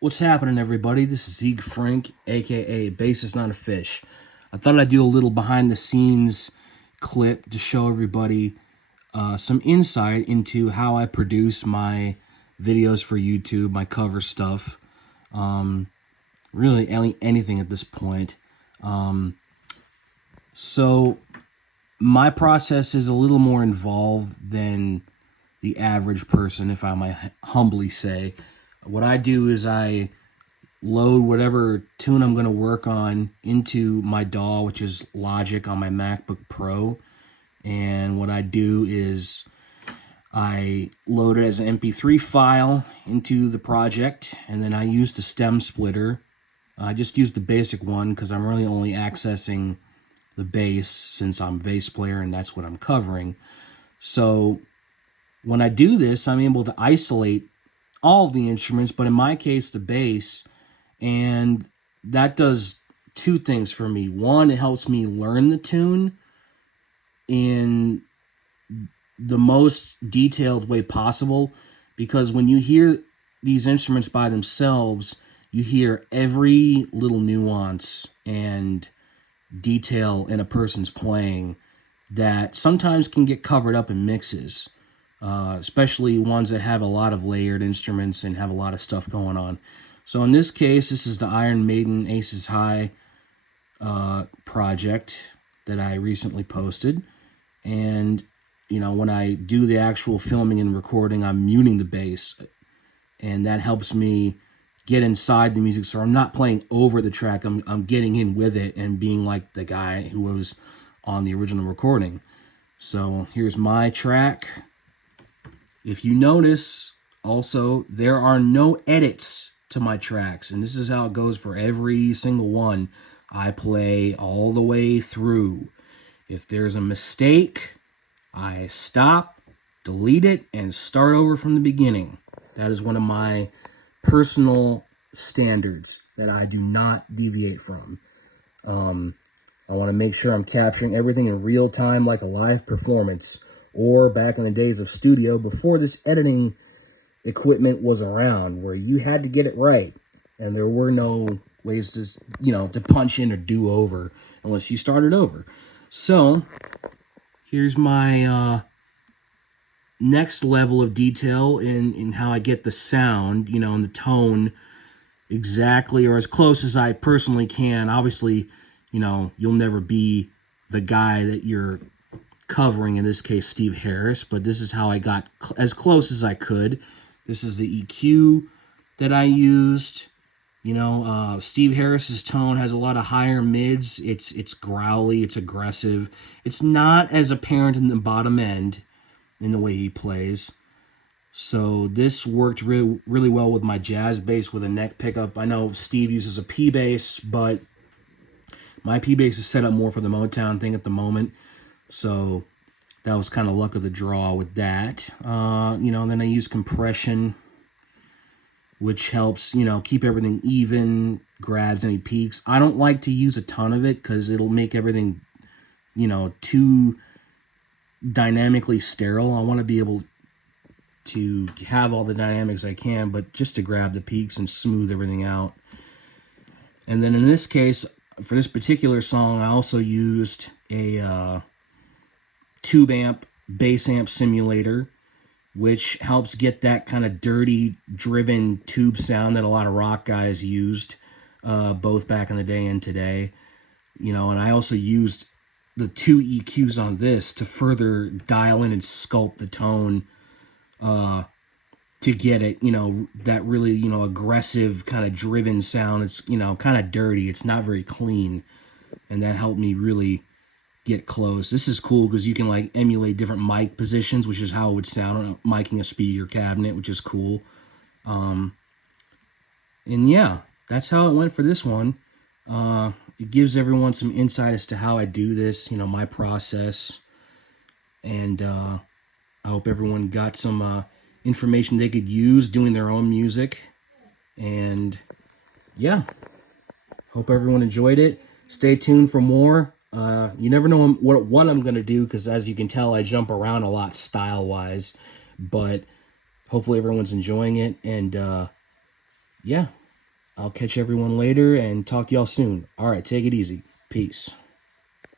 What's happening, everybody? This is Zeke Frank, aka Bass is Not a Fish. I thought I'd do a little behind the scenes clip to show everybody some insight into how I produce my videos for YouTube, my cover stuff, really anything at this point. So my process is a little more involved than the average person, if I might humbly say. What I do is I load whatever tune I'm going to work on into my DAW, which is Logic on my MacBook Pro. And what I do is I load it as an MP3 file into the project, and then I use the stem splitter. I just use the basic one because I'm really only accessing the bass since I'm a bass player and that's what I'm covering. So when I do this, I'm able to isolate all of the instruments, but in my case, the bass, and that does two things for me. One, it helps me learn the tune in the most detailed way possible, because when you hear these instruments by themselves, you hear every little nuance and detail in a person's playing that sometimes can get covered up in mixes. Especially ones that have a lot of layered instruments and have a lot of stuff going on. So in this case, this is the Iron Maiden Aces High project that I recently posted. And, you know, when I do the actual filming and recording, I'm muting the bass. And that helps me get inside the music. So I'm not playing over the track. I'm getting in with it and being like the guy who was on the original recording. So here's my track. If you notice, also, there are no edits to my tracks, and this is how it goes for every single one. I play all the way through. If there's a mistake, I stop, delete it, and start over from the beginning. That is one of my personal standards that I do not deviate from. I want to make sure I'm capturing everything in real time like a live performance. Or back in the days of studio, before this editing equipment was around, where you had to get it right. And there were no ways to, to punch in or do over unless you started over. So here's my next level of detail in how I get the sound, and the tone exactly or as close as I personally can. Obviously, you'll never be the guy that you're covering, in this case Steve Harris, but this is how I got as close as I could. This is the EQ that I used. Steve Harris's tone has a lot of higher mids. It's growly, it's aggressive. It's not as apparent in the bottom end in the way he plays. So this worked really, really well with my jazz bass with a neck pickup. I know Steve uses a P bass, but my P bass is set up more for the Motown thing at the moment. So that was kind of luck of the draw with that. Then I use compression, which helps, keep everything even, grabs any peaks. I don't like to use a ton of it because it'll make everything, too dynamically sterile. I want to be able to have all the dynamics I can, but just to grab the peaks and smooth everything out. And then in this case, for this particular song, I also used a tube amp, bass amp simulator, which helps get that kind of dirty, driven tube sound that a lot of rock guys used, both back in the day and today. And I also used the two EQs on this to further dial in and sculpt the tone to get it, that really, aggressive kind of driven sound. It's, kind of dirty. It's not very clean. And that helped me really get close. This is cool because you can like emulate different mic positions, which is how it would sound on miking a speaker cabinet, which is cool. And yeah, that's how it went for this one. It gives everyone some insight as to how I do this, my process. And I hope everyone got some information they could use doing their own music. And yeah, hope everyone enjoyed it. Stay tuned for more. You never know what I'm going to do, because as you can tell, I jump around a lot style-wise. But hopefully everyone's enjoying it. And yeah, I'll catch everyone later and talk to y'all soon. All right, take it easy. Peace.